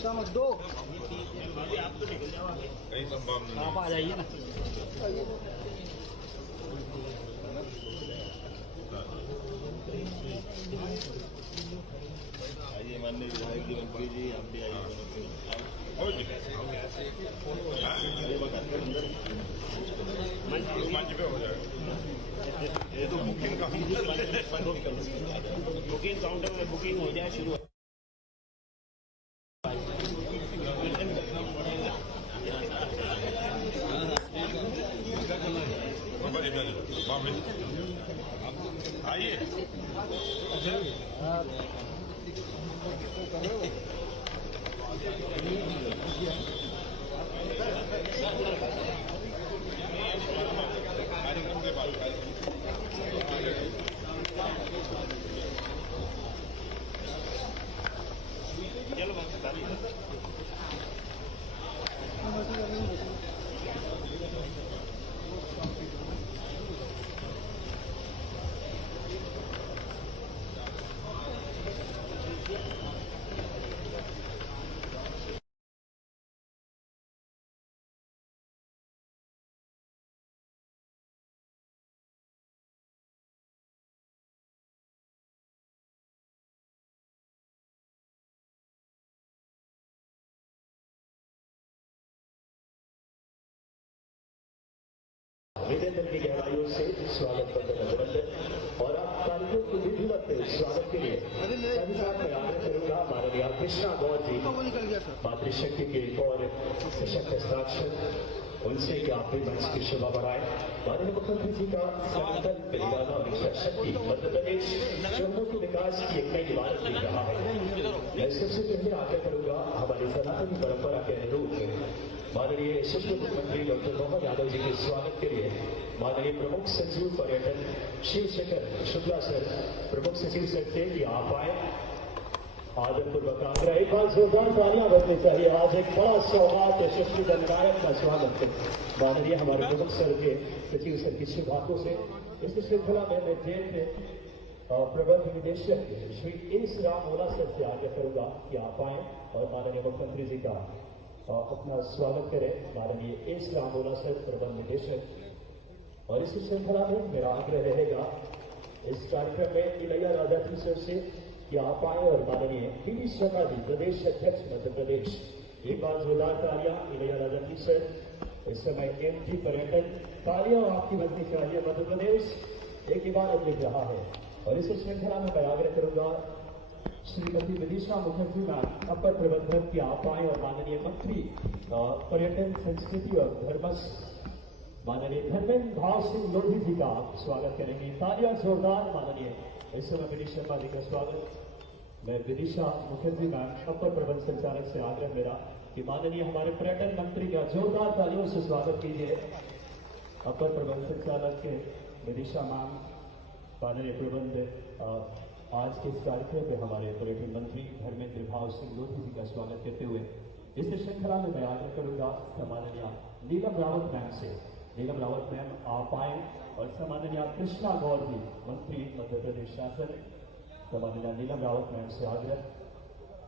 चम्मच दो कहीं संभव नहीं। आप आ जाइए ना। आइए माननीय विधायक जी, मंत्री जी, आप भी आइए। मंच पे हो जाएगा। ये तो बुकिंग काउंटर में बुकिंग हो जाए शुरू। आइए कार्यक्रम के बाद चलो निवेदन की गहराइयों से स्वागत बंदन अभिनंदन और आप कार्यक्रम के विधिवत स्वागत के लिए सभी साथ मैं आग्रह करूंगा माननीय कृष्णा गौर जी मातृशक्ति के एक और सशक्त हस्ताक्षर उनसे कि आप भी मंच की शोभा बढ़ाएं। माननीय मुख्यमंत्री जी का संकल्प इरादा मिशन शक्ति मध्य प्रदेश जम्मू के विकास की एक नई इबारत लिख रहा है। मैं सबसे पहले आग्रह करूंगा हमारी सनातनी परंपरा के अनुरूप माननीय शिक्षण मुख्यमंत्री डॉक्टर मोहन यादव जी के स्वागत के लिए माननीय प्रमुख सचिव पर्यटन शिवशेखर शुक्ला सर प्रमुख सचिव सर से कि आप आए। आदरपूर्वक आग्रह एक बार जोरदार तालियां बजनी चाहिए। आज एक बड़ा सौगात यशस्वी जननायक का स्वागत माननीय हमारे प्रमुख सर के सचिव सर की शुभ हाथों से इस श्रृंखला में मैं जेल के प्रबंध निदेशक श्री एस रामोला सर से आग्रह करूंगा कि आप आए और माननीय मुख्यमंत्री जी का अपना स्वागत करें। माननीय एस रामोला सर प्रबंध निदेशक। और इस श्रृंखला में मेरा आग्रह रहेगा इस कार्यक्रम में इलैया राजाजी सर से कि आप आए और माननीय पीवी शर्मा जी प्रदेश अध्यक्ष मध्य प्रदेश एक बार जोरदार तालियां इलैया राजाजी सर। इस समय एमजी पर्यटन तालियां आपकी बजनी चाहिए। मध्य प्रदेश एक इबारत लिख रहा है और इस श्रृंखला में मैं आग्रह करूंगा श्रीमती विदिशा मुखर्जी मैम अपर प्रबंधक की आप आए और माननीय मंत्री पर्यटन संस्कृति और धर्मस माननीय धर्मेंद्र भाव सिंह लोधी जी का स्वागत करेंगे। तालियां जोरदार माननीय इस समय विदिशा शर्मा जी का स्वागत। मैं विदिशा मुखर्जी मैम अपर प्रबंध संचालक से आग्रह मेरा कि माननीय हमारे पर्यटन मंत्री का जोरदार तालियों से स्वागत कीजिए। अपर प्रबंध संचालक के विदिशा मैम माननीय प्रबंध आज के इस कार्यक्रम में हमारे पर्यटन मंत्री धर्मेंद्र भाव सिंह लोधी जी का स्वागत करते हुए इस श्रृंखला में मैं आग्रह करूंगा सम्माननीय नीलम रावत मैम से। नीलम रावत मैम आप आए और सम्माननीय कृष्णा गौर जी मंत्री मध्य प्रदेश शासन सम्माननीय नीलम रावत मैम से आग्रह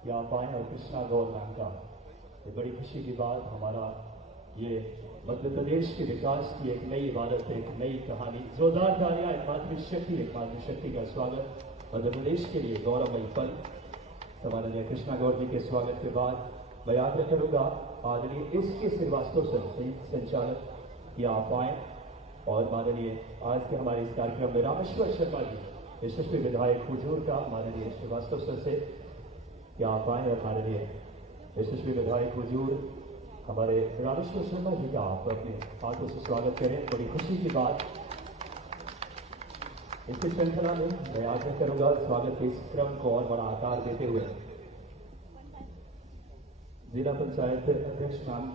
कि आप आए और कृष्णा गौर मैम का ये बड़ी खुशी की बात हमारा ये मध्य प्रदेश के विकास की एक नई इबारत एक नई कहानी। जोरदार तालियां एक मातृशक्ति का स्वागत मध्य प्रदेश के लिए गौरवमयी पल। सम्माननीय कृष्णा गौर जी के स्वागत के बाद मैं आग्रह करूंगा आदरणीय एसके श्रीवास्तव सर संचालक कि आप आए और माननीय आज के हमारे इस कार्यक्रम में रामेश्वर शर्मा जी यशस्वी विधायक हुजूर का माननीय श्रीवास्तव सर से कि आप आए और माननीय यशस्वी विधायक हुजूर हमारे रामेश्वर शर्मा जी का आप अपने हाथों से स्वागत करें। बड़ी खुशी की बात इस श्रृंखला में मैं आग्रह करूंगा स्वागत के इस क्रम को और बड़ा आकार देते हुए जिला पंचायत अध्यक्ष मैम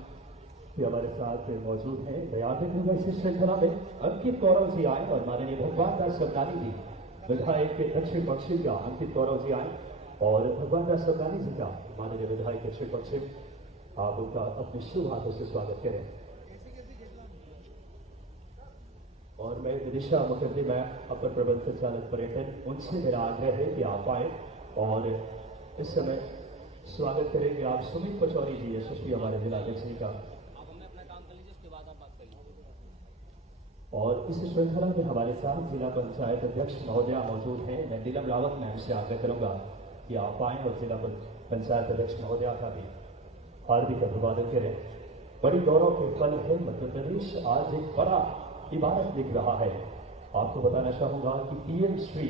भी हमारे साथ मौजूद हैं। मैं आग्रह करूंगा इस श्रृंखला में अंकित गौरव जी आए और माननीय भगवान दास सबनानी जी विधायक के दक्षिण पश्चिम का अंकित गौरव जी आए और भगवान दास सबनानी जी का माननीय विधायक दक्षिण पश्चिम आप उनका अपने शुभ हाथों से स्वागत करें। और मैं विदिशा मुखर्जी, मैं अपर प्रबंध संचालक पर्यटन, उनसे मेरा आग्रह है कि आप आए और इस समय स्वागत करेंगे आप सुमित पचौरी जी, यशस्वी हमारे जिलाध्यक्ष जी का। आप हमें अपना काम कर लीजिए, उसके बाद आप बात करिए। और इस श्रृंखला में हमारे साथ जिला पंचायत अध्यक्ष महोदया मौजूद हैं। मैं नीलम रावत मैम से आग्रह करूंगा कि आप आएं और जिला पंचायत अध्यक्ष महोदया का भी हार्दिक अभिवादन करें। बड़ी गौरव के पल है, मध्य प्रदेश आज एक बड़ा इबारत लिख रहा है। आपको बताना चाहूंगा कि पीएम श्री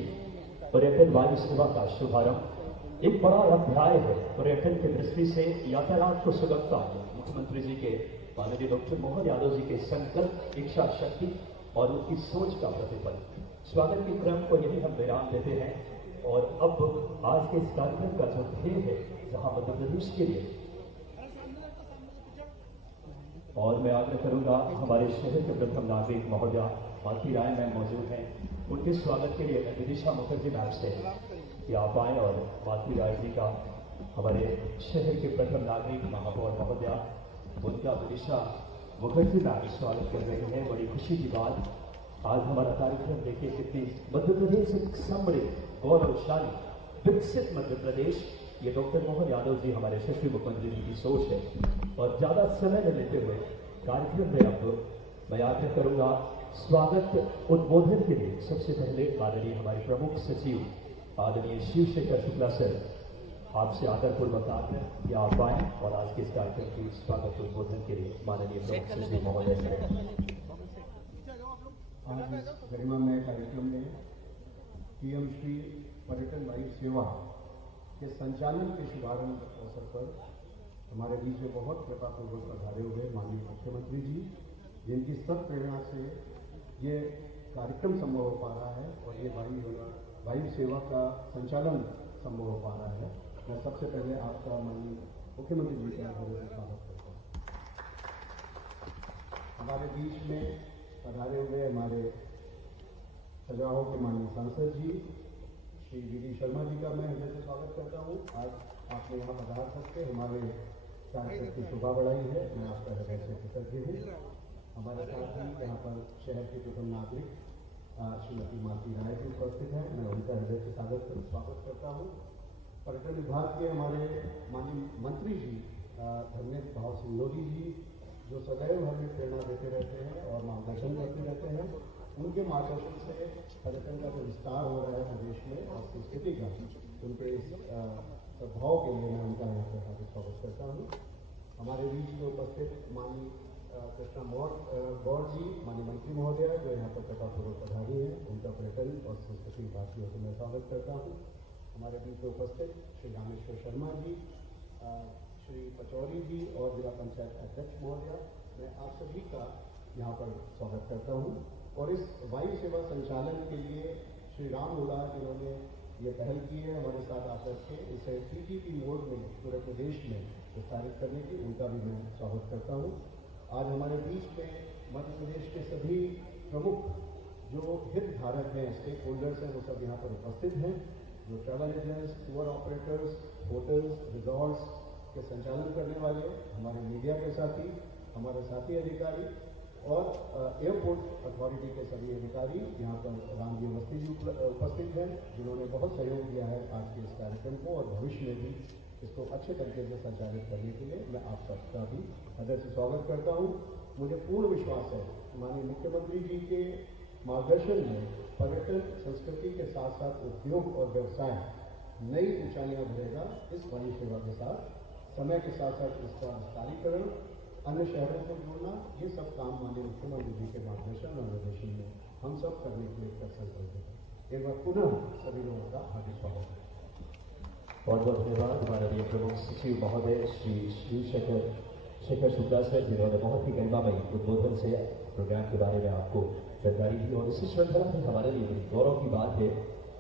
पर्यटन वायु सेवा का शुभारंभ एक बड़ा अध्याय है। पर्यटन की दृष्टि से यातायात को सुगमता, मुख्यमंत्री जी के माननीय डॉक्टर मोहन यादव जी के संकल्प, इच्छा शक्ति और उनकी सोच का प्रतिफल। स्वागत के क्रम को यही हम विराम देते हैं और अब आज के इस कार्यक्रम का जो ध्येय है, जहां मध्य प्रदेश के लिए, और मैं आग्रह करूंगा हमारे शहर के प्रथम नागरिक महोदया मालती राय मैम मौजूद हैं, उनके स्वागत के लिए मैं विदिशा मुखर्जी मैम से कि आप आए और मालती राय जी का, हमारे शहर के प्रथम नागरिक महापौर महोदया, उनका विदिशा मुखर्जी मैम स्वागत कर रहे हैं। बड़ी खुशी की बात, आज हमारा कार्यक्रम देखिए कितनी मध्य प्रदेश एक समृद्ध, गौरवशाली, विकसित मध्य प्रदेश, ये डॉक्टर मोहन यादव जी हमारे यशस्वी मुख्यमंत्री जी की सोच है। और ज्यादा समय न लेते हुए कार्यक्रम में अब मैं आग्रह करूंगा स्वागत उद्बोधन के लिए सबसे पहले माननीय हमारे प्रमुख सचिव आदरणीय शिवशेखर शुक्ला सर, आपसे आदरपूर्वक आग्रह कि आप आए और आज के इस कार्यक्रम की स्वागत उद्बोधन के लिए माननीय प्रमुख सचिव महोदय से। आज इस गरिमामय कार्यक्रम में पीएम श्री पर्यटन वायु सेवा के संचालन के शुभारंभ अवसर पर हमारे बीच में बहुत कृपापूर्वक पधारे हुए माननीय मुख्यमंत्री जी, जिनकी सब प्रेरणा से ये कार्यक्रम संभव हो पा रहा है और ये वायु सेवा का संचालन संभव हो पा रहा है। मैं सबसे पहले आपका माननीय मुख्यमंत्री जी का स्वागत करता हूँ। हमारे बीच में पधारे हुए हमारे खजुराहो के माननीय सांसद जी श्री वी शर्मा जी का मैं हृदय से स्वागत करता हूँ। आज आपने यहाँ पधार सकते हमारे कार्यक्रम की शोभा बढ़ाई है, मैं आपका हृदय से कृतज्ञ हूँ। हमारे साथ ही यहाँ पर शहर के प्रथम नागरिक श्रीमती मालती राय जी उपस्थित हैं, मैं उनका हृदय से स्वागत करता हूँ। पर्यटन विभाग के हमारे माननीय मंत्री जी धर्मेंद्र भाव सिंह लोधी जी, जो सदैव हमें प्रेरणा देते रहते हैं और मार्गदर्शन करते रहते हैं, उनके मार्गदर्शन से पर्यटन का जो विस्तार हो रहा है प्रदेश में और संस्कृति का, उनके इस प्रभाव के लिए मैं उनका यहाँ पर हार्दिक स्वागत करता हूँ। हमारे बीच में उपस्थित माननीय कृष्णा गौड़ जी, माननीय मंत्री महोदया, जो यहाँ पर कृपापूर्वक पधारी हैं, उनका पर्यटन और संस्कृति विभाग की ओर से मैं स्वागत करता हूँ। हमारे बीच में उपस्थित श्री रामेश्वर शर्मा जी, श्री पचौरी जी और जिला पंचायत अध्यक्ष महोदया, मैं आप सभी का यहाँ पर स्वागत करता हूँ। और इस वायु सेवा संचालन के लिए श्री राम हुडा, जिन्होंने ये पहल की है हमारे साथ आकर के इसे पीपीपी मोड में पूरे प्रदेश में विस्तारित करने की, उनका भी मैं स्वागत करता हूँ। आज हमारे बीच में मध्य प्रदेश के सभी प्रमुख जो हितधारक हैं, स्टेक होल्डर्स हैं, वो सब यहाँ पर उपस्थित हैं, जो travel agents, tour operators, hotels, resorts के संचालन करने वाले, हमारे मीडिया के साथी, हमारे साथी अधिकारी और एयरपोर्ट अथॉरिटी के सभी अधिकारी, यहाँ पर रामजी अवस्थी जी उपस्थित हैं, जिन्होंने बहुत सहयोग दिया है आज के इस कार्यक्रम को और भविष्य में भी इसको अच्छे तरीके से संचालित करने के लिए मैं आप सबका भी हृदय से स्वागत करता हूँ। मुझे पूर्ण विश्वास है माननीय मुख्यमंत्री जी के मार्गदर्शन में पर्यटन संस्कृति के साथ साथ उद्योग और व्यवसाय नई ऊंचाइयां बढ़ेगा। इस वायु सेवा के साथ समय के साथ साथ इसका विस्तारीकरण, अन्य शहरों को जोड़ना, ये सब काम माननीय मुख्यमंत्री जी के मार्गदर्शन और निर्देशन में हम सब करने के लिए कर संकल्पित है। एक बार पुनः सभी लोगों का हार्दिक स्वागत है। बहुत बहुत धन्यवाद माननीय प्रमुख सचिव महोदय श्री शिवशेखर शुक्ला सर, जिन्होंने बहुत ही गरिमामयी उद्बोधन से प्रोग्राम के बारे में आपको जानकारी दी। और इसी श्रृंखला में हमारे लिए बड़ी गौरव की बात है,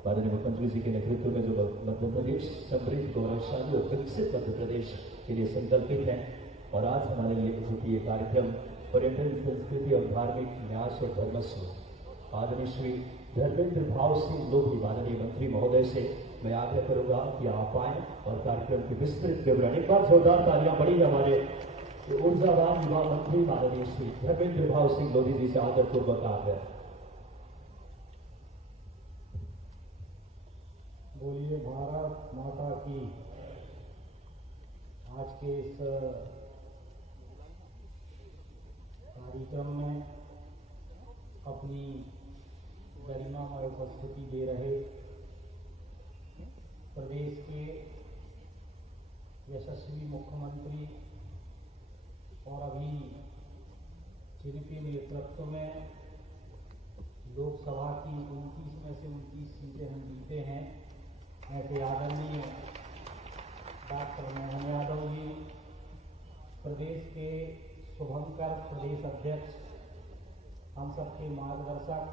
माननीय मुख्यमंत्री जी के नेतृत्व में जो मध्य प्रदेश समृद्ध, गौरवशाली और विकसित मध्य प्रदेश के लिए संकल्पित है। और आज हमारे लिए चूंकि ये कार्यक्रम पर्यटन, संस्कृति और धार्मिक न्यास और धर्मस्व, आदरणीय श्री धर्मेंद्र भाव सिंह लोधी माननीय मंत्री महोदय से मैं आग्रह करूंगा कि आप आए और कार्यक्रम की विस्तृत विवरण, एक बार जोरदार तालियां पड़ी हमारे ऊर्जावान युवा मंत्री माननीय श्री धर्मेंद्र भाव सिंह लोधी जी से आदरपूर्वक आग्रह बोलिए भारत माता की। आज के इस कार्यक्रम में अपनी गरिमामय उपस्थिति दे रहे प्रदेश के यशस्वी मुख्यमंत्री और अभी जिनके नेतृत्व में लोकसभा की 29 में से 29 सीटें हम जीते हैं, ऐसे आदरणीय डॉक्टर मोहन यादव जी, प्रदेश के शुभंकर प्रदेश अध्यक्ष, हम सबके मार्गदर्शक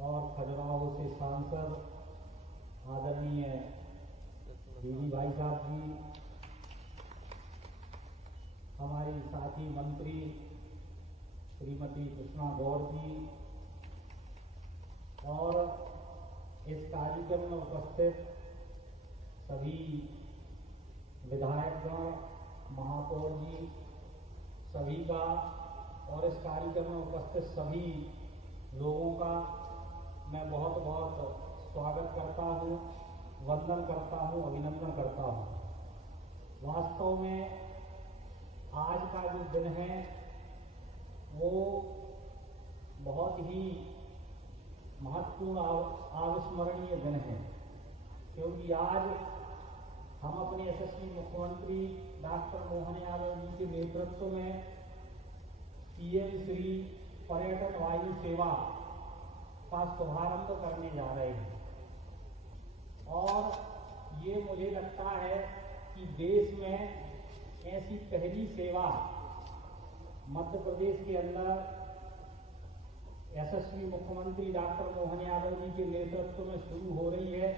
और खजुराहो से सांसद आदरणीय दीदी भाई साहब जी, हमारी साथी मंत्री श्रीमती कृष्णा गौड़ जी और इस कार्यक्रम में उपस्थित सभी विधायकगण, महापौर जी, सभी का और इस कार्यक्रम में उपस्थित सभी लोगों का मैं बहुत बहुत स्वागत करता हूँ, वंदन करता हूँ, अभिनंदन करता हूँ। वास्तव में आज का जो दिन है वो बहुत ही महत्वपूर्ण अविस्मरणीय दिन है, क्योंकि आज हम अपने यशस्वी मुख्यमंत्री डॉक्टर मोहन यादव जी के नेतृत्व में पीएम श्री पर्यटन वायु सेवा का शुभारंभ करने जा रहे हैं। और ये मुझे लगता है कि देश में ऐसी पहली सेवा मध्य प्रदेश के अंदर यशस्वी मुख्यमंत्री डॉक्टर मोहन यादव जी के नेतृत्व में शुरू हो रही है।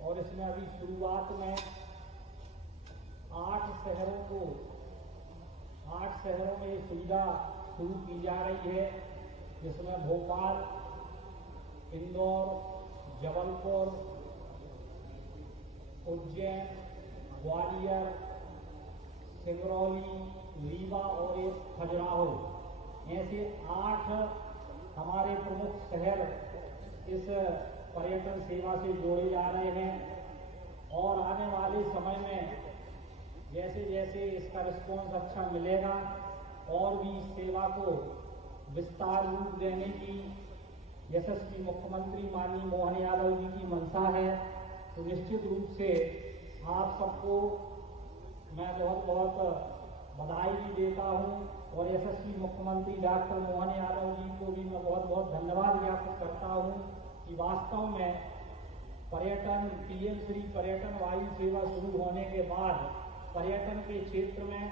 और इसमें अभी शुरुआत में 8 शहरों में ये सुविधा शुरू की जा रही है, जिसमें भोपाल, इंदौर, जबलपुर, उज्जैन, ग्वालियर, सिंगरौली, रीवा और एक खजुराहो, ऐसे 8 हमारे प्रमुख शहर इस पर्यटन सेवा से जोड़े जा रहे हैं। और आने वाले समय में जैसे जैसे इसका रिस्पॉन्स अच्छा मिलेगा और भी इस सेवा को विस्तार रूप देने की यशस्वी मुख्यमंत्री माननीय मोहन यादव जी की मंशा है। तो निश्चित रूप से आप सबको मैं बहुत बहुत बधाई भी देता हूँ और यशस्वी मुख्यमंत्री डॉक्टर मोहन यादव जी को भी मैं बहुत बहुत धन्यवाद ज्ञापित करता हूँ कि वास्तव में पर्यटन पीएम श्री पर्यटन वायु सेवा शुरू होने के बाद पर्यटन के क्षेत्र में,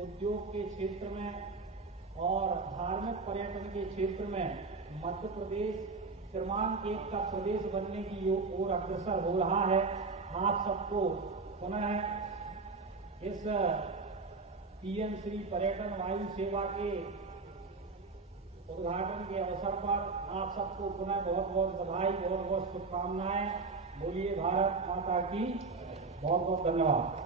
उद्योग के क्षेत्र में और धार्मिक पर्यटन के क्षेत्र में मध्य प्रदेश क्रमांक 1 का प्रदेश बनने की ओर अग्रसर हो रहा है। आप सबको पुनः इस पीएम श्री पर्यटन वायु सेवा के उद्घाटन के अवसर पर आप सबको पुनः बहुत बहुत बधाई, बहुत बहुत शुभकामनाएं। बोलिए भारत माता की। बहुत बहुत धन्यवाद।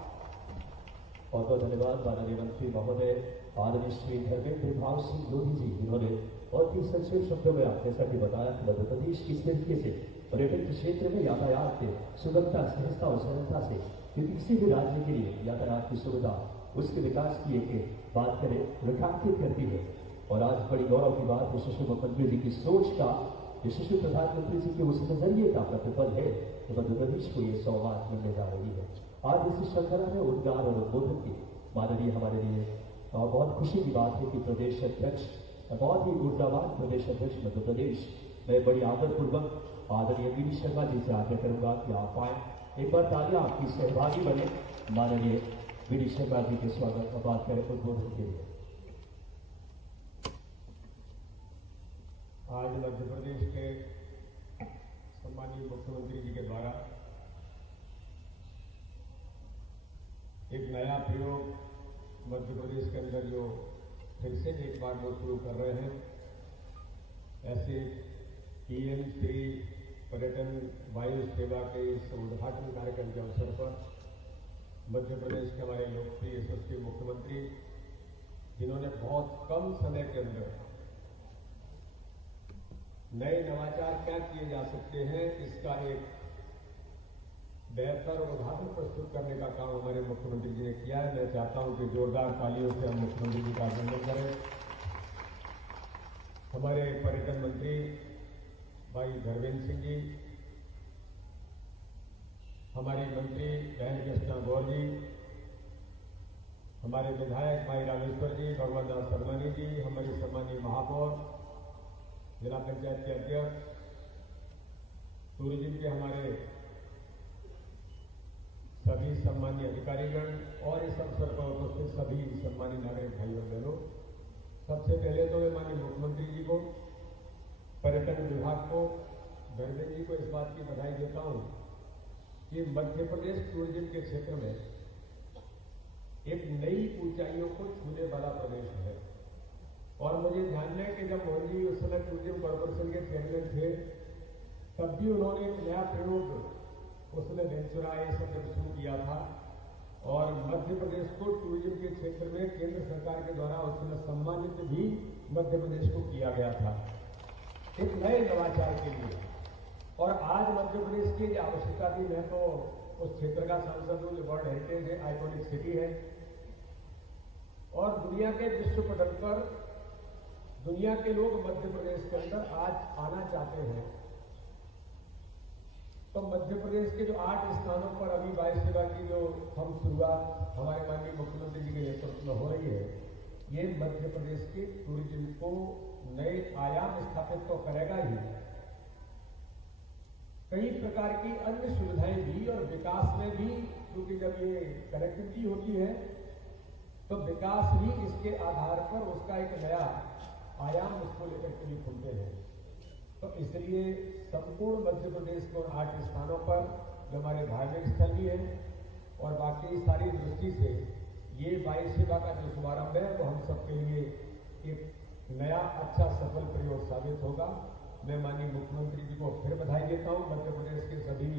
बहुत बहुत धन्यवाद माननीय मंत्री महोदय आदरणीय श्री धर्मेंद्र प्रभाव सिंह लोधी जी, जिन्होंने बहुत ही संक्षिप्त शब्दों में जैसा कि बताया कि मध्य प्रदेश किस तरीके से पर्यटन के क्षेत्र में यातायात के सुगमता, सहजता और सरलता से, क्योंकि किसी भी राज्य के लिए यातायात की सुविधा उसके विकास की एक बात करें रेखांकित करती है। और आज बड़ी गौरव की बात यशस्वी मुख्यमंत्री जी की सोच का, यशस्वी प्रधानमंत्री जी के उस नजरिए का प्रतिफल है कि मध्य प्रदेश को ये सौगात मिलने जा रही है। आज इस श्रृंखला में उद्गार और उद्बोधन की माननीय हमारे लिए बहुत खुशी की बात है कि प्रदेश अध्यक्ष, बहुत ही ऊर्जावान प्रदेश अध्यक्ष मध्य प्रदेश, मैं बड़ी आदरपूर्वक आदरणीय वीडी शर्मा जी से आग्रह करूंगा कि आप आए, एक बार तालियां आपकी सहभागी बने माननीय वीडी शर्मा जी के स्वागत और बात करें उद्बोधन के लिए। आज मध्य प्रदेश के सम्मानीय मुख्यमंत्री जी के द्वारा एक नया प्रयोग मध्य प्रदेश के अंदर जो फिर से एक बार वो शुरू कर रहे हैं, ऐसे पीएम श्री पर्यटन वायु सेवा के इस उद्घाटन कार्यक्रम के अवसर पर मध्य प्रदेश के हमारे लोकप्रिय यशस्वी मुख्यमंत्री, जिन्होंने बहुत कम समय के अंदर नए नवाचार क्या किए जा सकते हैं इसका एक बेहतर और उदाहरण प्रस्तुत करने का काम हमारे मुख्यमंत्री जी ने किया है। मैं चाहता हूं कि जोरदार तालियों से हम मुख्यमंत्री जी का अभिनंदन करें। हमारे पर्यटन मंत्री भाई धर्मेंद्र सिंह जी, हमारी मंत्री बहन कृष्णा गौर जी, हमारे विधायक भाई रामेश्वर जी, भगवान दास सरवानी जी, हमारी सम्मानीय महापौर, जिला पंचायत के अध्यक्ष, टूरिज्म के हमारे सभी सम्मानीय अधिकारीगण और इस अवसर पर उपस्थित सभी सम्मानीय नागरिक भाई और बहनों, सबसे पहले तो मैं माननीय मुख्यमंत्री जी को, पर्यटन विभाग को, धर्मेंद्र जी को इस बात की बधाई देता हूं कि मध्य प्रदेश टूरिज्म के क्षेत्र में एक नई ऊंचाइयों को छूने वाला प्रदेश है। और मुझे ध्यान है कि जब मोहन जी उस समय टूरिज्म कॉर्पोरेशन के चेयरमैन थे, तब भी उन्होंने एक नया प्रयोग उसमें वेंचुराए शब्द शुरू किया था और मध्य प्रदेश को टूरिज्म के क्षेत्र में केंद्र सरकार के द्वारा उस समय सम्मानित भी मध्य प्रदेश को किया गया था एक नए नवाचार के लिए। और आज मध्य प्रदेश की आवश्यकता थी, मैं तो उस क्षेत्र का सांसद हूं जो वर्ल्ड हेरिटेज है, आइकॉनिक सिटी है और दुनिया के विश्व पटल पर दुनिया के लोग मध्य प्रदेश के अंदर आज आना चाहते हैं। तो मध्य प्रदेश के जो 8 स्थानों पर अभी वायु सेवा की जो हम शुरुआत हमारे माननीय मुख्यमंत्री जी के नेतृत्व में हो रही है, ये मध्य प्रदेश के टूरिज्म को नए आयाम स्थापित तो करेगा ही, कई प्रकार की अन्य सुविधाएं भी और विकास में भी, क्योंकि जब ये कनेक्टिविटी होती है तो विकास भी इसके आधार पर उसका एक नया आयाम उसको लेकर के भी खुलते हैं। तो इसलिए संपूर्ण मध्य प्रदेश को 8 स्थानों पर जो हमारे धार्मिक स्थल भी हैं और बाकी सारी दृष्टि से ये वायु सेवा का जो शुभारंभ है वो हम सबके लिए एक नया अच्छा सफल प्रयोग साबित होगा। मैं माननीय मुख्यमंत्री जी को फिर बधाई देता हूँ, मध्य प्रदेश के सभी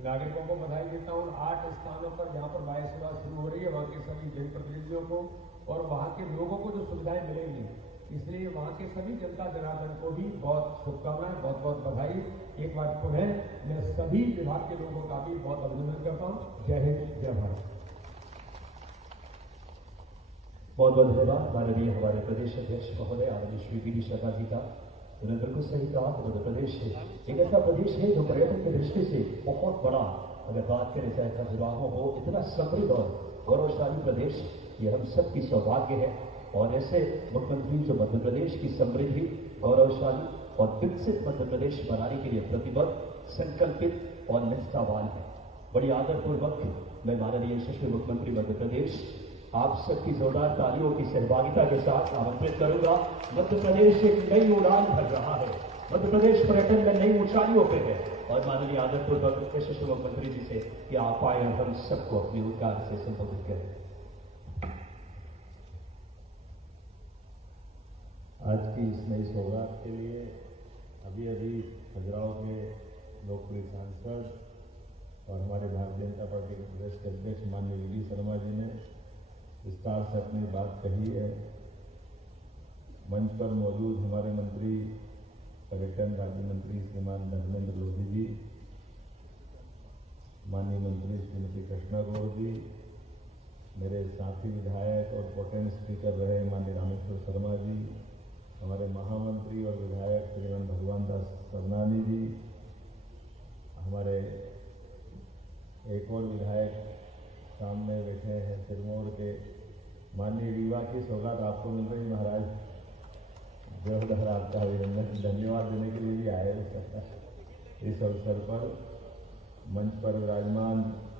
नागरिकों को बधाई देता हूँ। 8 स्थानों पर जहाँ पर वायु सेवा शुरू हो रही है वहाँ के सभी जनप्रतिनिधियों को और वहाँ के लोगों को जो सुविधाएं मिलेंगी, इसलिए वहाँ के सभी जनता जनार्दन को भी बहुत शुभकामनाएं, बहुत बहुत बधाई। एक बार पुनः मैं सभी विभाग के लोगों का भी बहुत अभिनंदन करता हूँ। जय हिंद, जय भारत। बहुत बहुत धन्यवाद माननीय हमारे प्रदेश अध्यक्ष महोदय आदरणीय श्री वी डी शर्मा जी का। सुरेंद्र को सही कहा, मध्य प्रदेश एक ऐसा प्रदेश है जो पर्यटन की दृष्टि से बहुत बड़ा, अगर बात करें चाहे खजुराहो हो, इतना समृद्ध और गौरवशाली प्रदेश, ये हम सबकी सौभाग्य है। और ऐसे मुख्यमंत्री जो मध्य प्रदेश की समृद्धि, गौरवशाली और विकसित मध्य प्रदेश बनाने के लिए प्रतिबद्ध, संकल्पित और निष्ठावान है। बड़ी आदरपूर्वक मैं माननीय यशस्वी मुख्यमंत्री मध्य प्रदेश आप सबकी जोरदार तालियों की सहभागिता के साथ आमंत्रित करूंगा। मध्य प्रदेश एक नई उड़ान भर रहा है, मध्य प्रदेश पर्यटन में नई ऊंचाइयों पे है और माननीय आदरपूर्वक यशस्वी मुख्यमंत्री जी से कि आप आए और हम सबको अपने उद्गार से संबोधित करें। आज की इस नई सौगात के लिए अभी खजुराहो के लोकप्रिय सांसद और हमारे भारतीय जनता पार्टी के प्रदेश के अध्यक्ष माननीय वी डी शर्मा जी ने विस्तार से अपनी बात कही है। मंच पर मौजूद हमारे मंत्री पर्यटन राज्य मंत्री श्रीमान धर्मेंद्र लोधी जी, माननीय मंत्री श्रीमती कृष्णा गौर जी, मेरे साथी विधायक और पोटेंट स्पीकर रहे माननीय रामेश्वर शर्मा जी, हमारे महामंत्री और विधायक श्रीमान भगवान दास सरनानी जी, हमारे एक और विधायक सामने बैठे हैं सिरमौर के, माननीय रीवा की सौगात आपको मिल रही महाराज, जोरदार आपका अभिनंदन, धन्यवाद देने के लिए भी आए इस अवसर पर। मंच पर विराजमान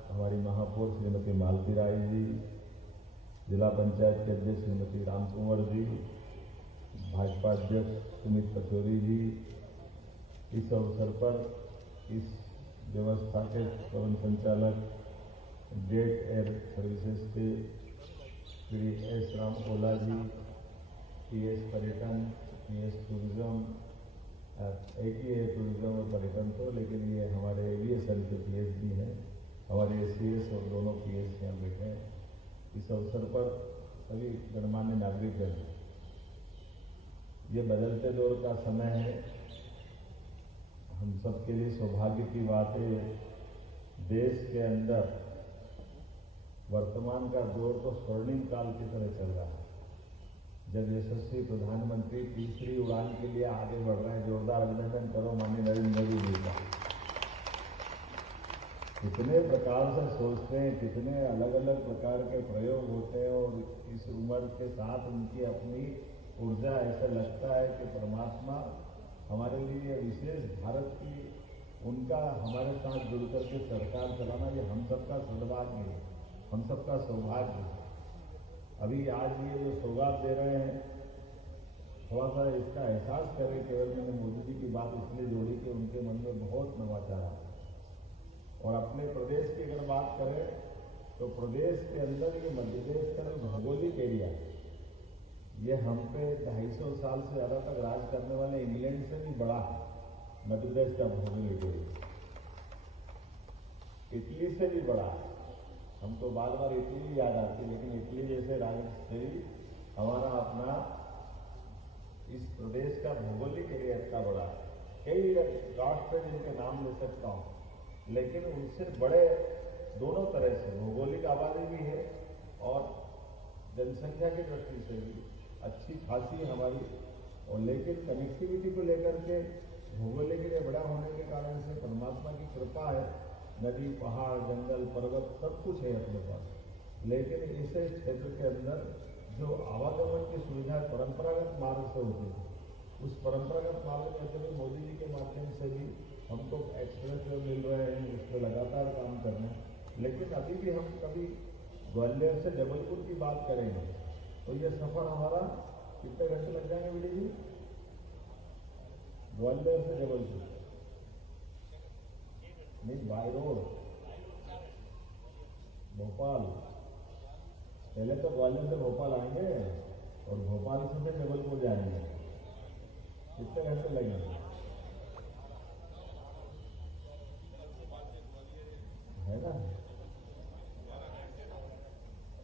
हमारी महापौर श्रीमती मालती राय जी, जिला पंचायत के अध्यक्ष श्रीमती राम कुंवर जी, भाजपा अध्यक्ष सुमित पचौरी जी, इस अवसर पर इस व्यवस्था के प्रबंध संचालक जेट एयर सर्विसेज के श्री एस राम ओला जी, पीएस पर्यटन, पीएस टूरिज्म, एक ही है टूरिज्म और पर्यटन तो, लेकिन ये हमारे एविएशन के पीएस भी हैं, हमारे एसीएस और दोनों पीएस यहाँ बैठे हैं। इस अवसर पर सभी गणमान्य नागरिकगण, ये बदलते दौर का समय है, हम सबके लिए सौभाग्य की बात है देश के अंदर वर्तमान का दौर तो स्वर्णिम काल की तरह चल रहा है। जब यशस्वी प्रधानमंत्री तीसरी उड़ान के लिए आगे बढ़ रहे हैं, जोरदार अभिनंदन करो माननीय नरेंद्र मोदी जी का। कितने प्रकार से सोचते हैं, कितने अलग अलग प्रकार के प्रयोग होते हैं और इस उम्र के साथ उनकी अपनी ऊर्जा, ऐसा लगता है कि परमात्मा हमारे लिए विशेष भारत की उनका हमारे साथ जुड़ करके सरकार चलाना, ये हम सबका सौभाग्य है, हम सबका सौभाग्य है। अभी आज ये जो सौगात दे रहे हैं, थोड़ा सा इसका एहसास करें। केवल मैंने मोदी जी की बात इसलिए जोड़ी कि उनके मन में बहुत नवाचार है। और अपने प्रदेश की अगर बात करें तो प्रदेश के अंदर ये मध्य प्रदेश का जो भौगोलिक एरिया है, ये हम पे 250 साल से ज़्यादा तक राज करने वाले इंग्लैंड से भी बड़ा है। मध्य प्रदेश का भौगोलिक एरिया इटली से भी बड़ा है। हमको बार बार इटली याद आती है, लेकिन इटली जैसे राज्य से हमारा अपना इस प्रदेश का भौगोलिक एरिया इतना बड़ा है। कई राष्ट्र जिनके नाम ले सकता हूँ, लेकिन उनसे बड़े दोनों तरह से भौगोलिक आबादी भी है और जनसंख्या की दृष्टि से भी अच्छी खासी हमारी, और लेकिन कनेक्टिविटी को लेकर के भौगोलिक एरिया बड़ा होने के कारण से परमात्मा की कृपा है। नदी, पहाड़, जंगल, पर्वत सब कुछ है अपने पास, लेकिन इसे क्षेत्र के अंदर जो आवागमन की सुविधा परंपरागत मार्ग से होती है, उस परंपरागत मार्ग में तो मोदी जी के माध्यम से भी हमको एक्सप्रेस वे मिल रहे हैं, उस पर लगातार काम करना है। लेकिन अभी भी हम कभी ग्वालियर से जबलपुर की बात करेंगे तो ये सफर हमारा कितने घंटे लग जाएंगे विजय जी? ग्वालियर से जबलपुर नहीं, बाय रोड भोपाल। पहले तो ग्वालियर से भोपाल आएंगे और भोपाल से फिर जबलपुर जाएंगे। कितने घंटे लगेंगे? है ना?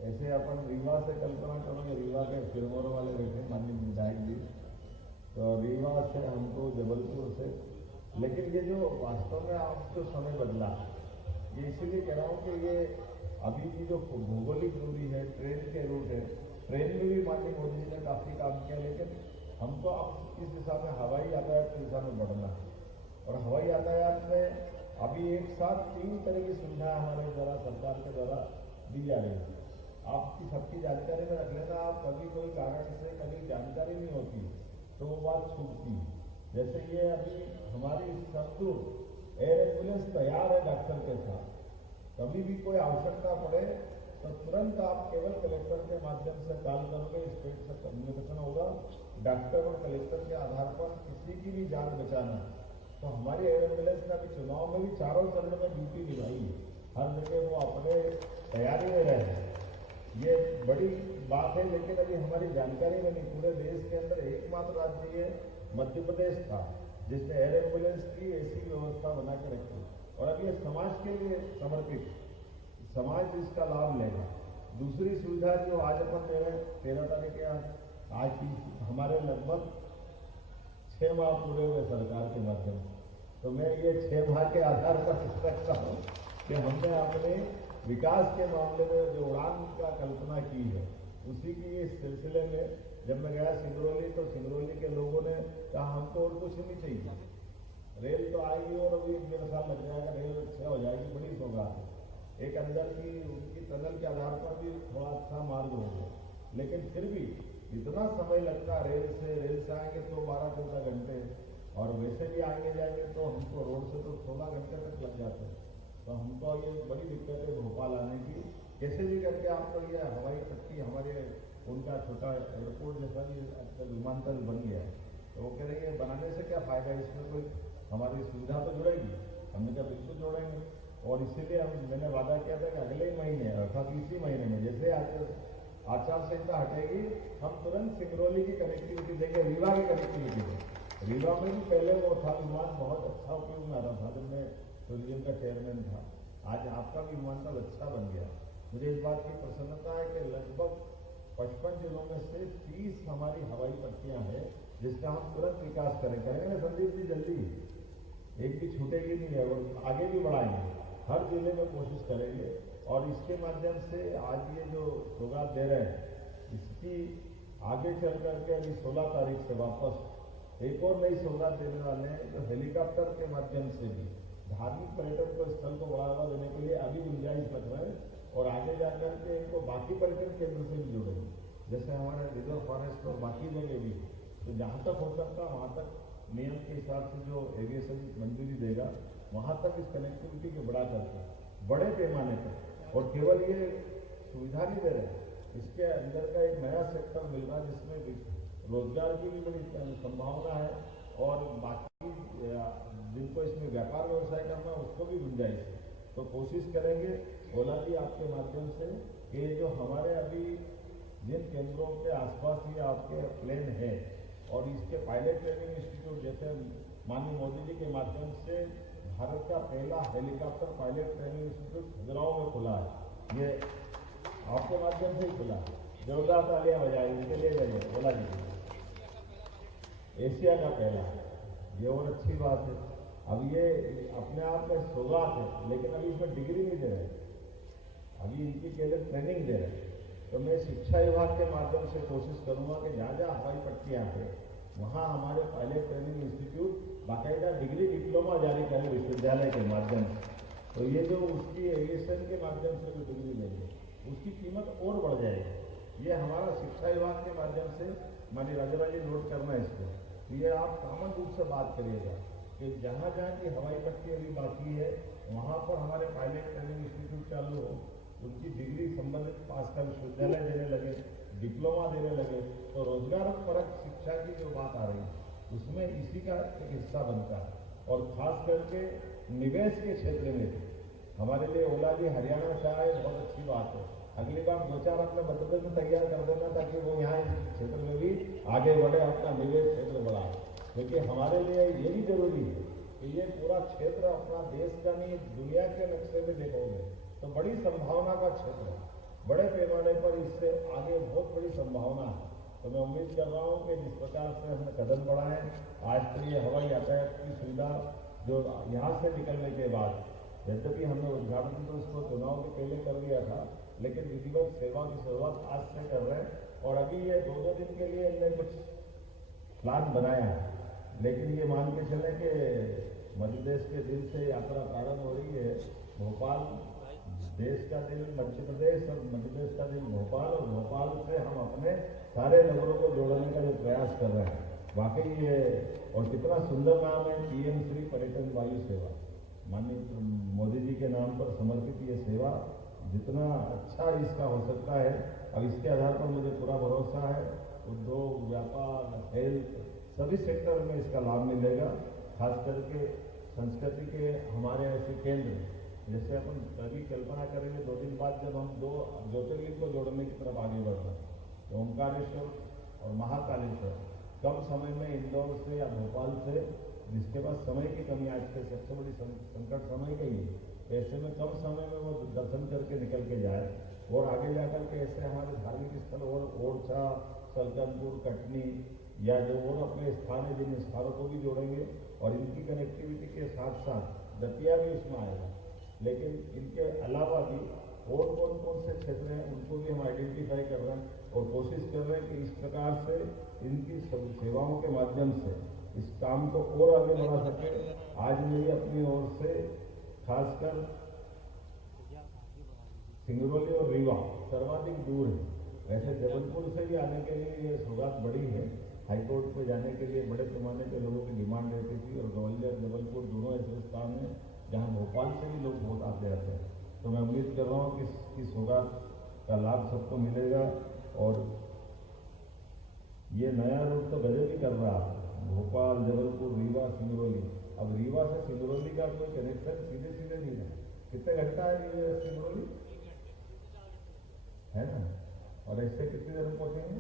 ऐसे अपन रीवा से कल्पना करोगे, रीवा के सिरमौर वाले बैठे माननीय विधायक जी, तो रीवा से हमको जबलपुर से, लेकिन ये जो वास्तव में अब जो समय बदला, ये इसीलिए कह रहा हूँ कि ये अभी की जो भौगोलिक दूरी है, ट्रेन के रूट है, ट्रेन में भी माननीय मोदी जी ने काफी काम किया, लेकिन हमको अब इस दिशा में हवाई यातायात की दिशा में बढ़ना है। और हवाई यातायात में अभी एक साथ 3 तरह की सुविधाएं हमारे द्वारा सरकार के द्वारा दी जा रही है। आपकी सबकी जानकारी में रख लेना, आप कभी कोई कारण से कभी जानकारी नहीं होती तो वो बात छूटती है। जैसे ये अभी हमारी शत्रु एयर एम्बुलेंस तैयार है डॉक्टर के साथ, कभी भी कोई आवश्यकता पड़े तो तुरंत आप केवल कलेक्टर के माध्यम से कॉल करोगे, स्टेट से कम्युनिकेशन होगा, डॉक्टर और कलेक्टर के आधार पर किसी की भी जान बचाना। तो हमारी एयर एम्बुलेंस ने अभी चुनाव में भी चारों चरण में ड्यूटी निभाई है, हर जगह वो अपने तैयारी में रहे हैं। ये बड़ी बात है, लेकिन अभी हमारी जानकारी में नहीं, पूरे देश के अंदर एकमात्र राज्य ये मध्य प्रदेश था जिसने एयर एम्बुलेंस की ऐसी व्यवस्था बना के रखी, और अब ये समाज के लिए समर्पित, समाज इसका लाभ लेगा। दूसरी सुविधा जो आज अपन दे रहे हैं 13 तारीख के आज की, हमारे लगभग 6 माह पूरे हुए सरकार के माध्यम से, तो मैं ये 6 माह के आधार पर सकता हूँ कि हमने अपने विकास के मामले में जो उड़ान का कल्पना की है, उसी की इस सिलसिले में जब मैं गया सिंगरौली, तो सिंगरौली के लोगों ने कहा हमको और कुछ नहीं चाहिए, रेल तो आएगी और अभी 1-1.5 साल लग जाएगा, रेल अच्छा हो जाएगी, बड़ी सौगात है। एक अंदर की उनकी टनल के आधार पर भी थोड़ा अच्छा मार्ग हो गया, लेकिन फिर भी इतना समय लगता रेल से आएंगे तो 12-14 घंटे, और वैसे भी आएंगे जाएंगे तो हमको रोड से तो 16 घंटे तक लग जाते हैं। तो हमको ये बड़ी दिक्कत है भोपाल आने की। कैसे भी करके आपको ये हवाई पट्टी हमारे उनका छोटा एयरपोर्ट जैसा भी आजकल विमानतल बन गया है, तो वो कह रही है बनाने से क्या फायदा है, इसमें कोई हमारी सुविधा तो जुड़ेगी। हमने कहा बिल्कुल जोड़ेंगे, और इसीलिए मैंने वादा किया था कि अगले महीने अर्थात इसी महीने में जैसे आचार संहिता हटेगी, हम तुरंत सिंगरौली की कनेक्टिविटी देंगे, रीवा की कनेक्टिविटी देंगे। रीवा में भी पहले वो था विमान बहुत अच्छा उपयोग में आ रहा था जब मैं टूरिज्म का चेयरमैन था, आज आपका भी विमानतल अच्छा बन गया। मुझे इस बात की प्रसन्नता है कि लगभग 55 जिलों में से 30 हमारी हवाई पट्टियां हैं जिसका हम तुरंत विकास करेंगे ना संदीप जी, जल्दी एक भी छूटेगी नहीं है, और आगे भी बढ़ाएंगे। हर जिले में कोशिश करेंगे। और इसके माध्यम से आज ये जो सौगात दे रहे हैं, इसकी आगे चल करके अभी 16 तारीख से वापस एक और नई सौगात देने वाले हैं, जो हेलीकॉप्टर के माध्यम से भी धार्मिक पर्यटन को स्थल को बढ़ावा देने के लिए अभी गुंजाइश रख रहे हैं, और आगे जाकर के इनको बाकी पर्यटन केंद्र से भी जोड़ेंगे, जैसे हमारे रिजर्व फॉरेस्ट और बाकी जगह भी। तो जहाँ तक हो सकता वहाँ तक नियम के हिसाब से जो एविएशन मंजूरी देगा, वहाँ तक इस कनेक्टिविटी को बढ़ा करके बड़े पैमाने पर, और केवल ये सुविधा नहीं दे रहे, इसके अंदर का एक नया सेक्टर मिल रहा है जिसमें रोजगार की भी बड़ी संभावना है, और बाकी जिनको इसमें व्यापार व्यवसाय करना है उसको भी गुंजाइश है। तो कोशिश करेंगे ओला जी आपके माध्यम से कि जो हमारे अभी जिन केंद्रों के आसपास ही आपके प्लेन है, और इसके पायलट ट्रेनिंग इंस्टीट्यूट जैसे माननीय मोदी जी के माध्यम से भारत का पहला helicopter pilot training institute Khajuraho में खुला है, ये आपके माध्यम से ही खुला है। जोरदार तालियां बजाएं इनके लिए, जाइए ओला जी, एशिया का पहला है ये, और अच्छी बात है। अब ये अपने आप में सौगात है, लेकिन अभी इसमें डिग्री नहीं दे रहे, अभी इनकी केवल ट्रेनिंग दे रहे हैं। तो मैं शिक्षा विभाग के माध्यम से कोशिश करूंगा कि जहाँ जहाँ हवाई पट्टियाँ हैं वहाँ हमारे पायलट ट्रेनिंग इंस्टीट्यूट बाकायदा डिग्री डिप्लोमा जारी करें विश्वविद्यालय के माध्यम से। तो ये जो उसकी एविएशन के माध्यम से जो डिग्री लेंगे उसकी कीमत और बढ़ जाएगी। ये हमारा शिक्षा विभाग के माध्यम से माननीय राजा जी नोट करना है इसको। तो ये आप कॉमन रूप से बात करिएगा कि जहाँ जहाँ की हवाई पट्टी अभी बाकी है वहाँ पर हमारे पायलट ट्रेनिंग इंस्टीट्यूट चालू हो, उनकी डिग्री संबंधित पास का विश्वविद्यालय देने लगे, डिप्लोमा देने लगे, तो रोजगार परक शिक्षा की जो बात आ रही है उसमें इसी का एक हिस्सा बनता है। और खास करके निवेश के क्षेत्र में हमारे लिए ओला जी हरियाणा से आए, बहुत अच्छी बात है। अगली बार 2-4 अपने मध्य प्रदेश में तैयार कर देना ताकि वो यहाँ इस क्षेत्र में भी आगे बढ़े, अपना निवेश क्षेत्र बढ़ाए, क्योंकि हमारे लिए ये भी जरूरी है कि ये पूरा क्षेत्र अपना देश का नहीं दुनिया के नक्शे में देखोगे तो बड़ी संभावना का क्षेत्र है, बड़े पैमाने पर इससे आगे बहुत बड़ी संभावना है। तो मैं उम्मीद कर रहा हूँ कि जिस प्रकार से हमने कदम बढ़ाए, आज तो ये हवाई यातायात की सुविधा जो यहाँ से निकलने के बाद, यद्यपि हमने उद्घाटन तो इसको चुनाव के पहले कर दिया था, लेकिन विधिवत सेवा की शुरुआत आज से कर रहे हैं। और अभी ये 2-2 दिन के लिए इनने कुछ प्लान बनाया है, लेकिन ये मान के चले कि मध्य प्रदेश के दिल से यात्रा प्रारंभ हो रही है। भोपाल देश का दिल मध्य प्रदेश और मध्य प्रदेश का दिल भोपाल, और भोपाल से हम अपने सारे नगरों को जोड़ने का जो प्रयास कर रहे हैं, वाकई ये और कितना सुंदर नाम है, पीएम श्री पर्यटन वायु सेवा, माननीय मोदी जी के नाम पर समर्पित ये सेवा, जितना अच्छा इसका हो सकता है। अब इसके आधार पर मुझे पूरा भरोसा है उद्योग, व्यापार, हेल्थ सभी सेक्टर में इसका लाभ मिलेगा। खास करके संस्कृति के हमारे ऐसे केंद्र, जैसे अपन कभी कल्पना करेंगे 2 दिन बाद जब हम 2 ज्योतिर्लिंग को जोड़ने की तरफ आगे बढ़ रहे हैं, तो ओंकारेश्वर और महाकालेश्वर कम समय में इंदौर से या भोपाल से, जिसके पास समय की कमी आज के सबसे बड़ी संकट समय का ही है, ऐसे में कम समय में वो दर्शन करके निकल के जाए, और आगे जाकर के ऐसे हमारे धार्मिक स्थल और ओरछा, सलकनपुर, कटनी या जो और अपने स्थान है जिन स्थानों को भी जोड़ेंगे, और इनकी कनेक्टिविटी के साथ साथ दतिया भी इसमें आएगा। लेकिन इनके अलावा भी और कौन से क्षेत्र हैं उनको भी हम आइडेंटिफाई कर रहे हैं, और कोशिश कर रहे हैं कि इस प्रकार से इनकी सेवाओं के माध्यम से इस काम को और आगे बढ़ा सके। आज मेरी अपनी ओर से खासकर सिंगरौली और रीवा सर्वाधिक दूर है, वैसे जबलपुर से भी आने के लिए ये सौगात बड़ी है। हाईकोर्ट पे जाने के लिए बड़े पैमाने के लोगों की डिमांड रहती थी, और ग्वालियर, जबलपुर दोनों ऐसे स्थान हैं जहाँ भोपाल से भी लोग बहुत आते रहते हैं। तो मैं उम्मीद कर रहा हूँ कि इसकी सौगात का लाभ सबको मिलेगा। और ये नया रूट तो गजब ही कर रहा है, भोपाल, जबलपुर, रीवा, सिंगरौली। अब रीवा से सिंगरौली का कोई कनेक्शन सीधे नहीं है। कितने घंटा है रीवा से सिंगरौली, है ना? और ऐसे कितनी देर में पहुंचेंगे?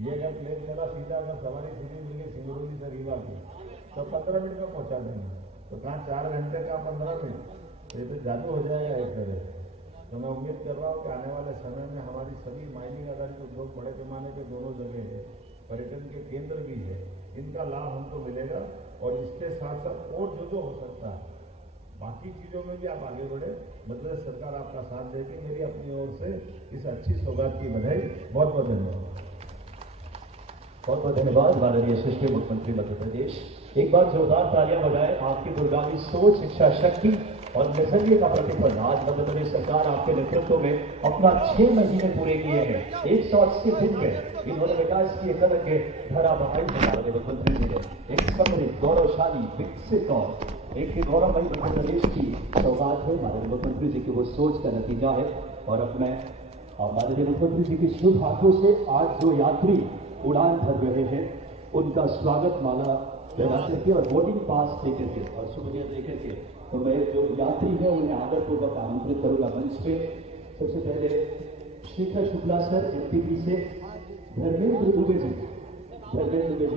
ये अगर प्लेन चला सीधा, अगर सवारी सीधी मिल गई सिंगरौली से रीवा की, तो 15 मिनट में पहुंचा देंगे। तो कहाँ 4 घंटे का 15 मिनट, ये तो जादू हो जाएगा एक तरह से। तो मैं उम्मीद कर रहा हूँ कि आने वाले समय में हमारी सभी माइनिंग आधारित उद्योग बड़े पैमाने पे दोनों जगह है, पर्यटन के केंद्र भी है, इनका लाभ हमको मिलेगा। और इसके साथ साथ और जो हो सकता है बाकी चीजों में भी आप आगे बढ़े। मध्य प्रदेश सरकार आपका साथ देगी। मेरी अपनी ओर से इस अच्छी सौगात की बधाई। बहुत बहुत धन्यवाद। बहुत बहुत धन्यवाद माननीय यशस्वी मुख्यमंत्री मध्य प्रदेश। एक बार जोरदार तालियां बजाएं आपकी दूरगामी सोच, इच्छा शक्ति और नजरिए का प्रतिफल। आज मध्य प्रदेश सरकार आपके नेतृत्व में अपना 6 महीने पूरे किए हैं। 180 दिन में इन्होंने विकास की एक अलग धारा बढ़ाई है। माननीय मुख्यमंत्री जी ने एक समृद्ध, गौरवशाली, विकसित और एक गौरवमयी मध्य प्रदेश की सौगात है। माननीय मुख्यमंत्री जी की वो सोच का नतीजा है। और अब मैं माननीय मुख्यमंत्री जी की शुभ हाथों से आज जो यात्री उड़ान भर रहे हैं उनका स्वागत माला लगा करके और बोर्डिंग पास देकर के और सुविधा देकर के तो मैं जो यात्री है उन्हें आदरपूर्वक आमंत्रित करूंगा मंच पे। सबसे पहले शेखर शुक्ला सर एमपीपी से, धर्मेंद्र दुबे जी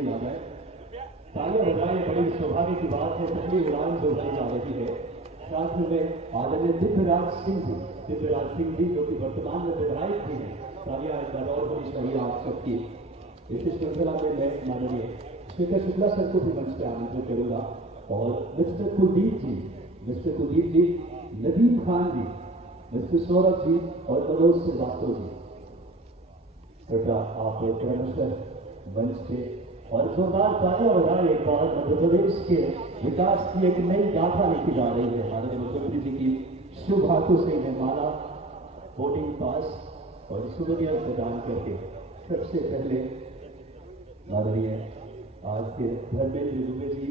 आ गए। तालियां बजाएं, बड़ी सौभाग्य की बात है। पहली उड़ान जो भरी जा रही है। साथ में आदरणीय दिव्यराज सिंह जी जो कि वर्तमान में विधायक भी हैं। तालियां एक बार और होनी चाहिए आप सबकी। इस श्रृंखला में मैं माननीय शेखर शुक्ला सर को भी मंच पर आमंत्रित करूंगा और मिस्टर कुलदीप जी, नदीम खान जी, मिस्टर सौरभ जी और मनोज श्रीवास्तव जी, कृपया आप क्रमशः मंच पे और जोरदार तालियां बजाएं। एक बार मध्य प्रदेश के विकास की एक नई गाथा लिखी जा रही है। माननीय मुख्यमंत्री जी की शुभ हाथों से इन्हें माला, बोर्डिंग पास और सुविधा प्रदान करके सबसे पहले माननीय आज के धर्मेंद्र दुबे जी,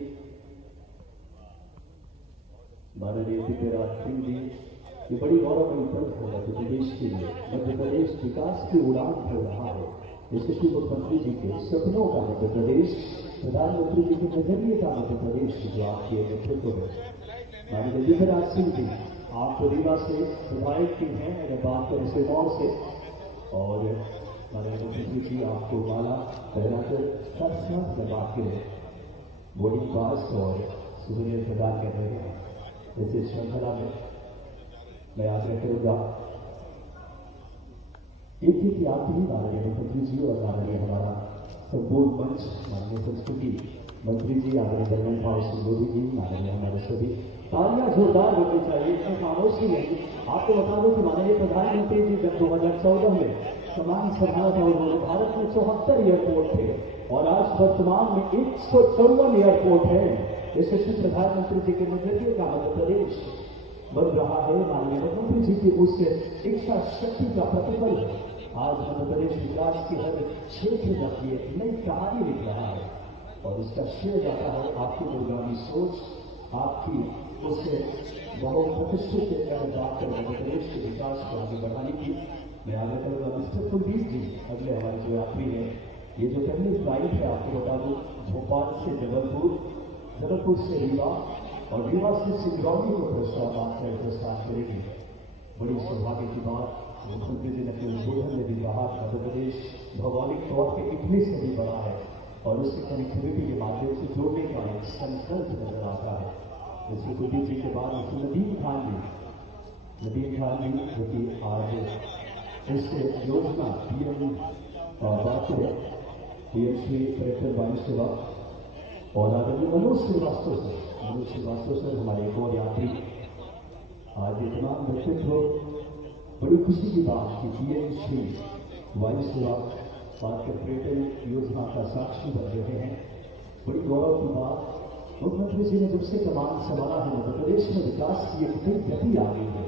माननीय दिव्यराज सिंह जी, ये बड़ी गौरवमयी पल है मध्य प्रदेश के लिए। मध्य प्रदेश विकास की उड़ान भर रहा है। यशस्वी मुख्यमंत्री जी के सपनों का मध्य प्रदेश, प्रधानमंत्री जी के नजरिए का मध्य प्रदेश जो आपके नेतृत्व में। माननीय दिव्यराज सिंह जी, आप रीवा से विधायक भी हैं, अगर बात करें सिरमौर से, और माननीय मुख्यमंत्री जी आपको माला पहनाकर साथ में बात के बोर्डिंग पास और सुविधा प्रदान कर रहे हैं। इस श्रृंखला में मैं आग्रह करूंगा एक यात्री माननीय मुख्यमंत्री जी और माननीय हमारा संपूर्ण मंच, माननीय संस्कृति मंत्री जी, आदरणीय दरमियान भाव सिंह जी, माननीय हमारे सभी, तालियां जोरदार होनी चाहिए। इसमें खामोशी नहीं। आपको बता दूं कि माननीय प्रधानमंत्री जी जब 2014 में समान संभाला था उन्होंने, भारत में 74 एयरपोर्ट थे और आज वर्तमान में 154 एयरपोर्ट है। यशस्वी प्रधानमंत्री जी के नजरिए का मध्य प्रदेश बन रहा है। माननीय मुख्यमंत्री जी की उस इच्छा शक्ति का प्रतिफल है। आज मध्य प्रदेश विकास के हर क्षेत्र में अपनी एक नई कहानी लिख रहा है और इसका श्रेय जाता है आपकी दूरगामी सोच, आपकी उससे बहुत प्रतिष्ठित बात मध्य प्रदेश के विकास को आगे बढ़ाने की। मैं आगे करूँगा मिस्टर कुलदीप जी, अगले हमारे जो यात्री हैं। ये जो पहली फ्लाइट है आपको बता दूं, भोपाल से जबलपुर से रीवा और रीवा से सिंगरौली को प्रस्थान करेगी। बड़ी सौभाग्य की बात, मुख्यमंत्री जी ने अपने उद्बोधन में भी कहा मध्य प्रदेश भौगोलिक तौर पर इटली से भी बड़ा है और उसकी कनेक्टिविटी के माध्यम से जोड़ने का एक संकल्प नजर आता है। जैसे कुलदीप जी के बाद नदीम खान जी जो कि आज इस योजना पीएमसी कलेक्टर वायु सेवा और आदरणीय मनोज श्रीवास्तव सर हमारे एक और यात्री। आज इतना व्यक्तित्व, बड़ी खुशी की बात कि पीएमसी वायु सेवा कॉर्पोरेट योजना का साक्षी बन रहे हैं। बड़ी गौरव की बात, मुख्यमंत्री जी ने जब से कमान संभाला है मध्य प्रदेश में विकास की एक नई गति आ गई है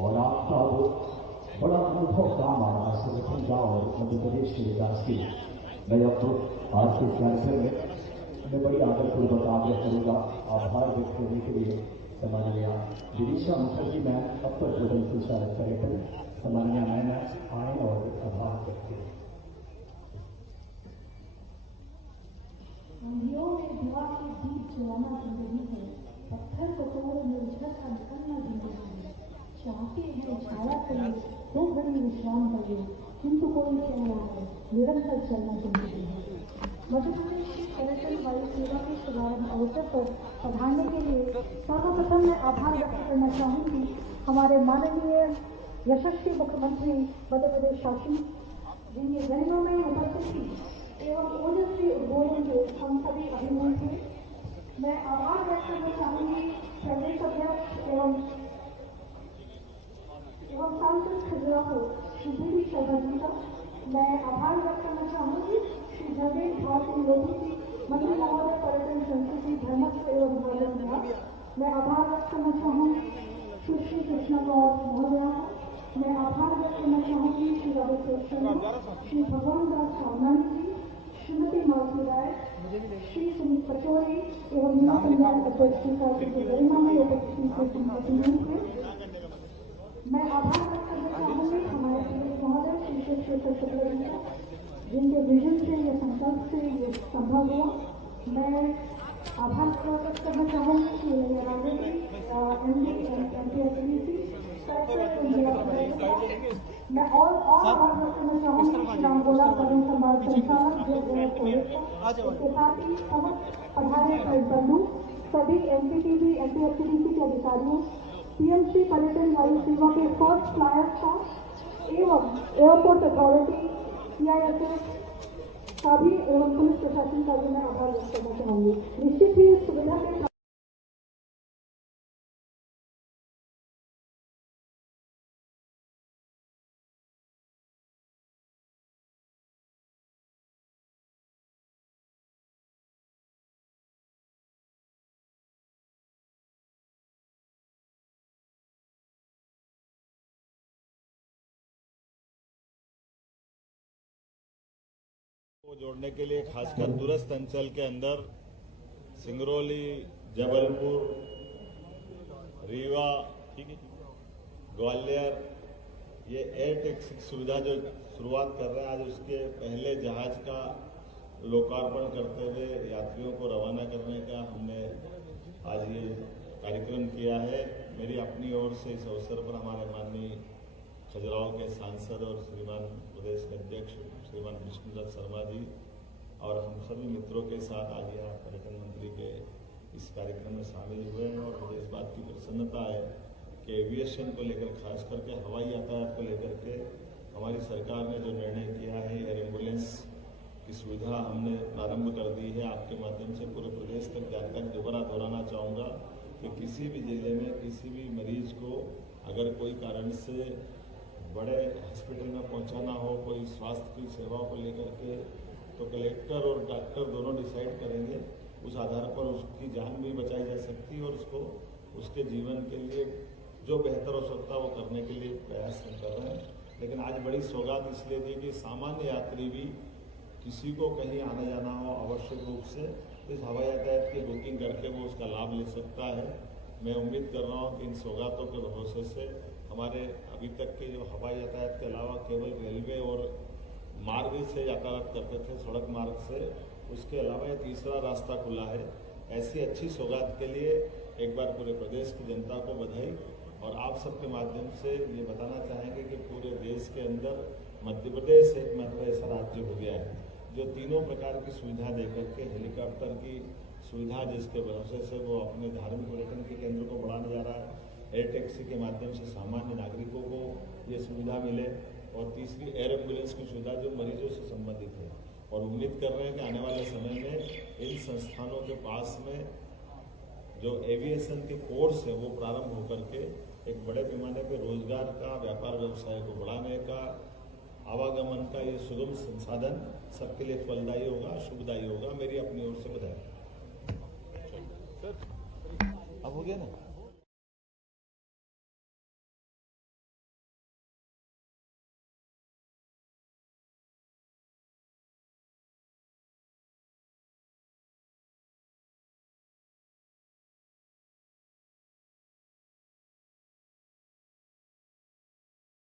और आपका वो बड़ा अनुभव काम आ रहा है संगठन का और मध्य प्रदेश के विकास के लिए। मैं अब आज के कार्यक्रम में मैं बड़ी आदरपूर्वक आग्रह करूंगा आभार व्यक्त करने के लिए सम्माननीय विदिशा मुखर्जी मैम, अपर जोनल संचालक पर्यटन, सम्माननीय मैम आए और आभार व्यक्त करें। अंधियों में दुआ के दीप जलाना जिंदगी है, पत्थर को तोड़ निर्झर का निकलना जिंदगी है। चाहते हैं छाया करे, 2 घड़ी विश्राम करे, किंतु कोई कहना है निरंतर चलना जिंदगी है। मध्य प्रदेश की पर्यटन वायु सेवा के शुभारंभ अवसर पर पधारने के लिए सर्वप्रथम मैं आभार व्यक्त करना चाहूंगी हमारे माननीय यशस्वी मुख्यमंत्री मध्य प्रदेश शासन जिनकी रहनुमाई में उपस्थिति एवं ओजस्वी उद्बोधन के हम सभी अभिनंदन थे। मैं आभार व्यक्त करना चाहूंगी प्रदेश अध्यक्ष एवं सांसद खजुराहो श्री बीडी शर्मा जी का। मैं आभार व्यक्त करना चाहूंगी श्री जगदीश भारती योगी जी, मंत्री महोदय, पर्यटन संस्कृति, धर्मस्व एवं भाजप विभाग। मैं आभार व्यक्त करना चाहूंगी सुश्री कृष्णा गौर महोदया। मैं आभार व्यक्त करना चाहूंगी श्री राजेश शर्मा, श्री भगवान दास सावनानी जी, श्रीमती मालती राय, श्री सुनील पचौरी एवं युवा कल्याण अध्यक्ष श्री गरिमा में उपस्थित हैं। मैं आभार व्यक्त करना चाहूंगी हमारे पुलिस महोदय श्री शिवशेखर शुक्ला जी का, जिनके विजन से या संकल्प से ये संभव हुआ। मैं आभार व्यक्त करना चाहूंगी श्री राजे जी, मैं और आभार व्यक्त करना चाहूंगी श्री रामगोला करण समाज संचालक इसके साथ ही समस्त पधारे बंधु, सभी एमपीटीवी एमपीएफसीडीसी के अधिकारियों, पीएमसी पर्यटन वायु सेवा के फर्स्ट फ्लायर स्टाफ एवं एयरपोर्ट अथॉरिटी, सीआईएसएफ का भी एवं पुलिस प्रशासन का भी मैं आभार व्यक्त करना चाहूंगी। निश्चित ही इस सुविधा के को जोड़ने के लिए खासकर दूरस्थ अंचल के अंदर सिंगरौली, जबलपुर, रीवा, ग्वालियर ये एयर टैक्सी सुविधा जो शुरुआत कर रहे हैं, आज उसके पहले जहाज का लोकार्पण करते हुए यात्रियों को रवाना करने का हमने आज ये कार्यक्रम किया है। मेरी अपनी ओर से इस अवसर पर हमारे माननीय खजुराहो के सांसद और श्रीमान प्रदेश के अध्यक्ष श्रीमान विष्णुदत्त शर्मा जी और हम सभी मित्रों के साथ आज यहाँ पर्यटन मंत्री के इस कार्यक्रम में शामिल हुए हैं। और मुझे इस बात की प्रसन्नता है कि एविएशन को लेकर, खास करके हवाई यातायात को लेकर के हमारी सरकार ने जो निर्णय किया है, एयर एम्बुलेंस की सुविधा हमने प्रारंभ कर दी है। आपके माध्यम से पूरे प्रदेश तक जानकारी दोबारा दोहराना चाहूँगा कि किसी भी जिले में किसी भी मरीज को अगर कोई कारण से बड़े हॉस्पिटल में पहुंचाना हो, कोई स्वास्थ्य की सेवाओं को लेकर के, तो कलेक्टर और डॉक्टर दोनों डिसाइड करेंगे। उस आधार पर उसकी जान भी बचाई जा सकती है और उसको उसके जीवन के लिए जो बेहतर हो सकता है वो करने के लिए प्रयास कर रहे हैं। लेकिन आज बड़ी सौगात इसलिए दी कि सामान्य यात्री भी किसी को कहीं आना जाना हो आवश्यक रूप से इस हवाई यातायात की बुकिंग करके वो उसका लाभ ले सकता है। मैं उम्मीद कर रहा हूँ कि इन सौगातों के भरोसे से हमारे अभी तक के जो हवाई यातायात के अलावा केवल रेलवे और मार्ग से यातायात करते थे, सड़क मार्ग से, उसके अलावा ये तीसरा रास्ता खुला है। ऐसी अच्छी सौगात के लिए एक बार पूरे प्रदेश की जनता को बधाई। और आप सबके माध्यम से ये बताना चाहेंगे कि पूरे देश के अंदर मध्य प्रदेश एकमात्र ऐसा राज्य हो गया है जो तीनों प्रकार की सुविधा देकर के, हेलीकॉप्टर की सुविधा जिसके भरोसे से वो अपने धार्मिक पर्यटन के केंद्र को बढ़ाने जा रहा है, एयर टैक्सी के माध्यम से सामान्य नागरिकों को ये सुविधा मिले, और तीसरी एयर एम्बुलेंस की सुविधा जो मरीजों से संबंधित है। और उम्मीद कर रहे हैं कि आने वाले समय में इन संस्थानों के पास में जो एविएशन के कोर्स है वो प्रारंभ होकर के एक बड़े पैमाने पर रोजगार का, व्यापार व्यवसाय को बढ़ाने का, आवागमन का ये सुगम संसाधन सबके लिए फलदायी होगा, शुभदायी होगा। मेरी अपनी ओर से बधाई। अब हो गया ना।